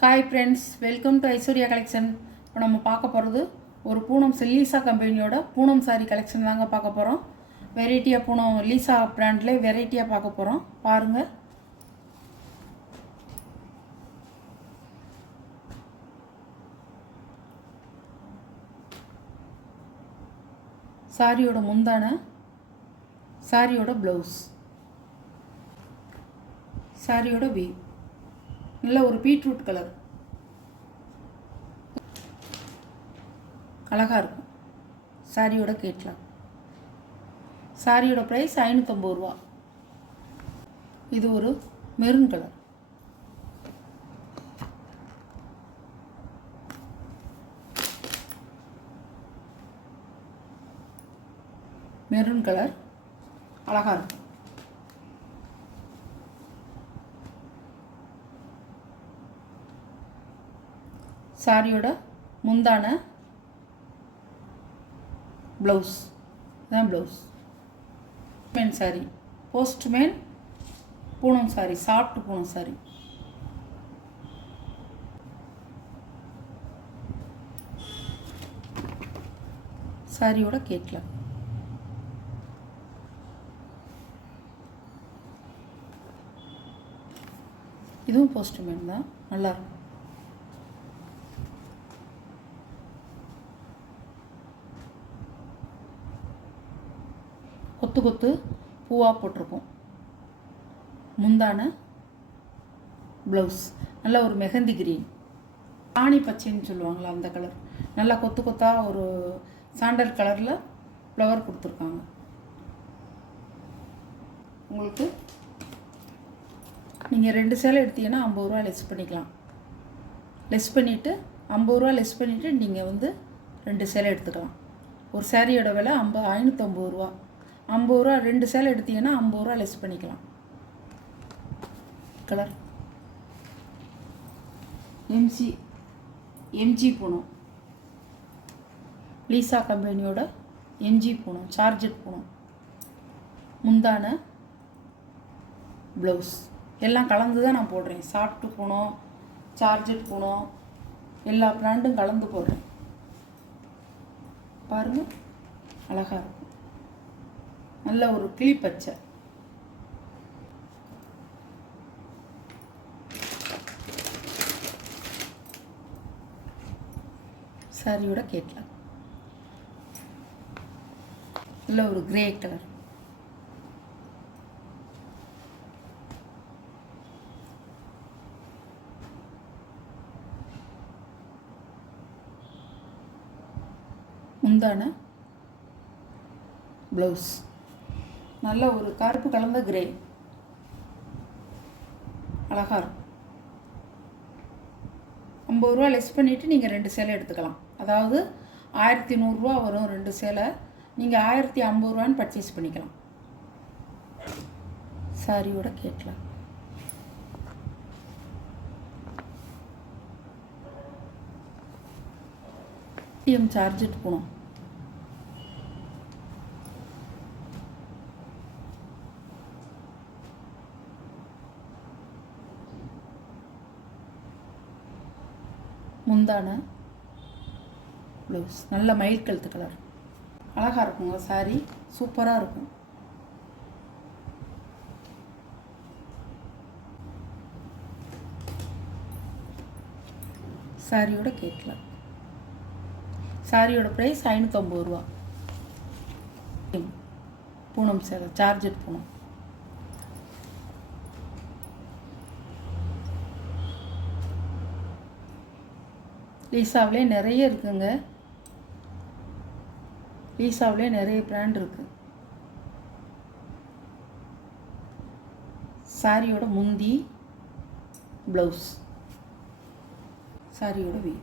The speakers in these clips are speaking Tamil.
Hi friends, welcome to Aishwarya collection. இப்போ நம்ம பார்க்க போகிறது ஒரு பூனம் லீசா கம்பெனியோட பூனம் சாரி கலெக்ஷன் தாங்க பார்க்க போகிறோம். வெரைட்டியாக பூனம் லீசா பிராண்ட்லேயே வெரைட்டியாக பார்க்க போகிறோம். பாருங்கள். சாரியோட முந்தான, சாரியோட ப்ளவுஸ், சாரியோட வீ நல்ல ஒரு பீட்ரூட் கலர் அழகாக இருக்கும். சாரியோட கேட்கலாம். சாரியோட ப்ரைஸ் 550 ரூபா. இது ஒரு மெரூன் கலர், மெரூன் கலர் அழகாக இருக்கும். சாரியோட முந்தான, ப்ளவுஸ் தான் blouse. Man sorry, postman Poonam sorry, soft Poonam sorry. சாரியோட கேட்கலாம். இதுவும் போஸ்ட்மேன் தான், நல்லாயிருக்கும். கொத்து கொத்து பூவாக போட்டிருக்கும். முந்தான, ப்ளவுஸ் நல்ல ஒரு மெஹந்தி கிரீன், ராணி பச்சைன்னு சொல்லுவாங்களா அந்த கலர். நல்லா கொத்து கொத்தாக ஒரு சாண்டல் கலரில் ஃப்ளவர் கொடுத்துருக்காங்க. உங்களுக்கு நீங்கள் 2 சேலை எடுத்தீங்கன்னா 50 ரூபா லெஸ் பண்ணிக்கலாம். லெஸ் பண்ணிவிட்டு 50 ரூபா லெஸ் பண்ணிவிட்டு நீங்கள் 2 சேலை எடுத்துக்கலாம். ஒரு சேரீயோட விலை 550 ரூபா. 50 ரூபா 2 சேலை எடுத்தீங்கன்னா 50 ரூபா லெஸ் பண்ணிக்கலாம். கலர் எம்ஜி பூனம், லீசா கம்பெனியோட எம்ஜி பூனம், சார்ஜெட் பூனம். முந்தான, ப்ளவுஸ் எல்லாம் கலந்து தான் நான் போடுறேன். சாஃப்ட் பூனம், சார்ஜெட் பூனம் எல்லா பிராண்டும் கலந்து போடுறேன். பாருங்கள், அழகாக இருக்கும். நல்ல ஒரு கிளி பச்சை. சாரியோட கேட்கலாம். நல்ல ஒரு கிரே கலர். முந்தான, ப்ளவுஸ் நல்ல ஒரு கருப்பு கலந்த கிரே, அழகாக இருக்கும். 50 ரூபா லெஸ் பண்ணிவிட்டு நீங்கள் 2 சேலை எடுத்துக்கலாம். அதாவது 1100 ரூபா வரும் 2 சேலை. நீங்கள் 1050 ரூபான்னு பர்ச்சேஸ் பண்ணிக்கலாம். சாரியோட கேட்கலாம். சார்ஜெட் போனோம். முந்தான, ப்ளவுஸ் நல்ல மயில் கழுத்து கலர், அழகாக இருக்குங்க. சாரி சூப்பராக இருக்கும். சாரியோட கேட்கலாம். சாரியோட ப்ரைஸ் 550 ரூபா. பூனம் சேலை, சார்ஜெட் பூனம். லீசாவிலே நிறைய இருக்குங்க. லீசாவிலே நிறைய பிராண்ட் இருக்குது. சாரியோட முந்தி, ப்ளவுஸ், சாரியோட வீ.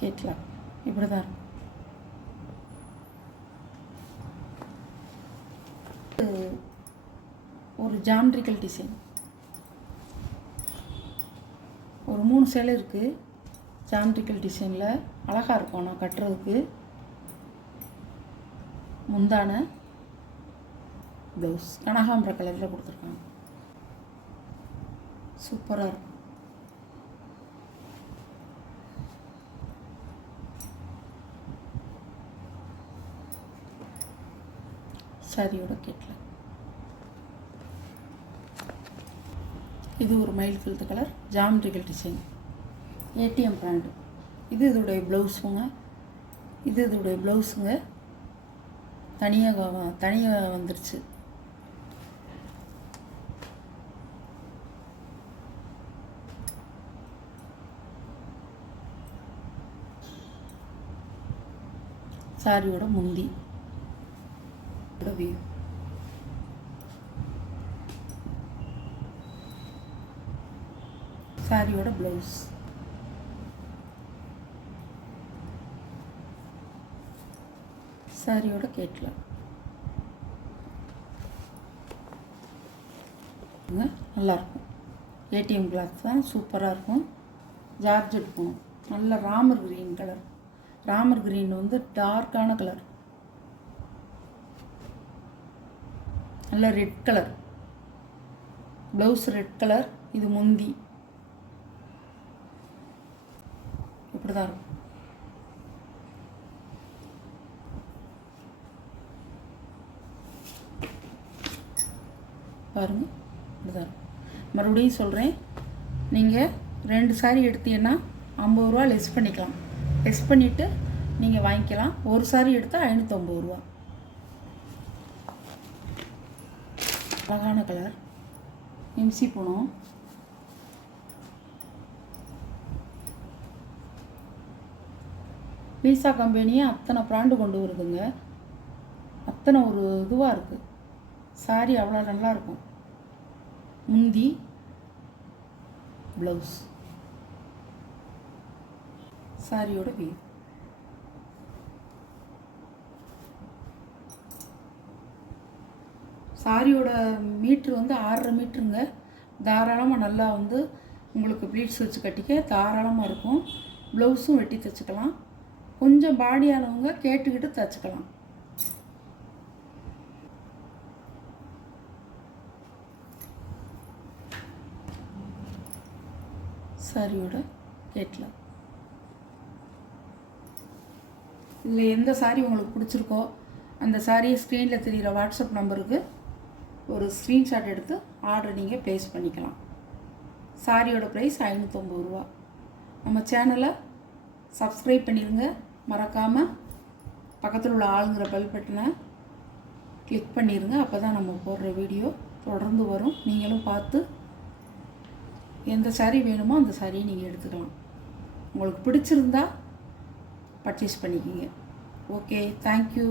கேட்கலாம். இப்படி தான் இருக்கும். ஒரு ஜாமெட்ரிக்கல் டிசைன், ஒரு 3 சேலை இருக்குது. ஜாமெட்ரிக்கல் டிசைனில் அழகாக இருக்கும். நான் கட்டுறதுக்கு முந்தான, ப்ளவுஸ் கனகாம்பர கலரில் கொடுத்துருக்காங்க. சூப்பராக இருக்கும். சாரியோட கேட்கல. இது ஒரு மயில் கழுத்து colour, geometrical design, ATM brand. இது இதோடைய ப்ளவுஸுங்க. இது இதோடைய ப்ளவுஸுங்க. தனியாக வந்துருச்சு. சாரியோட முந்தி வியூ. சாரியோட ப்ளவுஸ். சாரியோட கேட்கல. நல்லாயிருக்கும். ஏடிஎம் கிளாத் தான், சூப்பராக இருக்கும். ஜார்ஜெட் போகணும். நல்ல Ramar green colour. Ramar green வந்து டார்க்கான கலர். நல்ல red colour. Blouse red colour. இது முந்தி. இப்படி தான் இருக்கும். பாருங்கள், இப்படிதான் இருக்கும். மறுபடியும் சொல்கிறேன், நீங்கள் 2 சாரீ எடுத்தீங்கன்னா 50 ரூபா லெஸ் பண்ணிக்கலாம். லெஸ் பண்ணிவிட்டு நீங்கள் வாங்கிக்கலாம். ஒரு சாரீ எடுத்தால் 550 ரூபா. அழகான கலர். எம்சி போனோம். லீசா கம்பெனியே அத்தனை பிராண்டு கொண்டு வருதுங்க. அத்தனை ஒரு இதுவாக இருக்குது. சாரி அவ்வளோ நல்லாயிருக்கும். முந்தி, ப்ளவுஸ், சாரியோட வியூ. சாரியோட மீட்ரு வந்து 6.5 மீட்டருங்க. தாராளமாக நல்லா வந்து உங்களுக்கு ப்ளீட்ஸ் வச்சு கட்டிக்க தாராளமாக இருக்கும். ப்ளவுஸும் வெட்டி தைச்சிக்கலாம். கொஞ்சம் பாடியானவங்க கேட்டுக்கிட்டு தைச்சிக்கலாம். சாரியோட கேட்கலாம். இதில் எந்த சாரீ உங்களுக்கு பிடிச்சிருக்கோ அந்த சாரியை ஸ்க்ரீனில் தெரிகிற வாட்ஸ்அப் நம்பருக்கு ஒரு ஸ்க்ரீன்ஷாட் எடுத்து ஆர்டர் நீங்கள் ப்ளேஸ் பண்ணிக்கலாம். சாரியோட ப்ரைஸ் 550 ரூபா. நம்ம சேனலை சப்ஸ்கிரைப் பண்ணிடுங்க. மறக்காமல் பக்கத்தில் உள்ள ஆளுங்கிற பெல் பட்டனை கிளிக் பண்ணிடுங்க. அப்போ தான் நம்ம போடுற வீடியோ தொடர்ந்து வரும். நீங்களும் பார்த்து எந்த சாரீ வேணுமோ அந்த சாரியை நீங்கள் எடுத்துக்கலாம். உங்களுக்கு பிடிச்சிருந்தா பர்ச்சேஸ் பண்ணிக்கிங்க. Okay, thank you.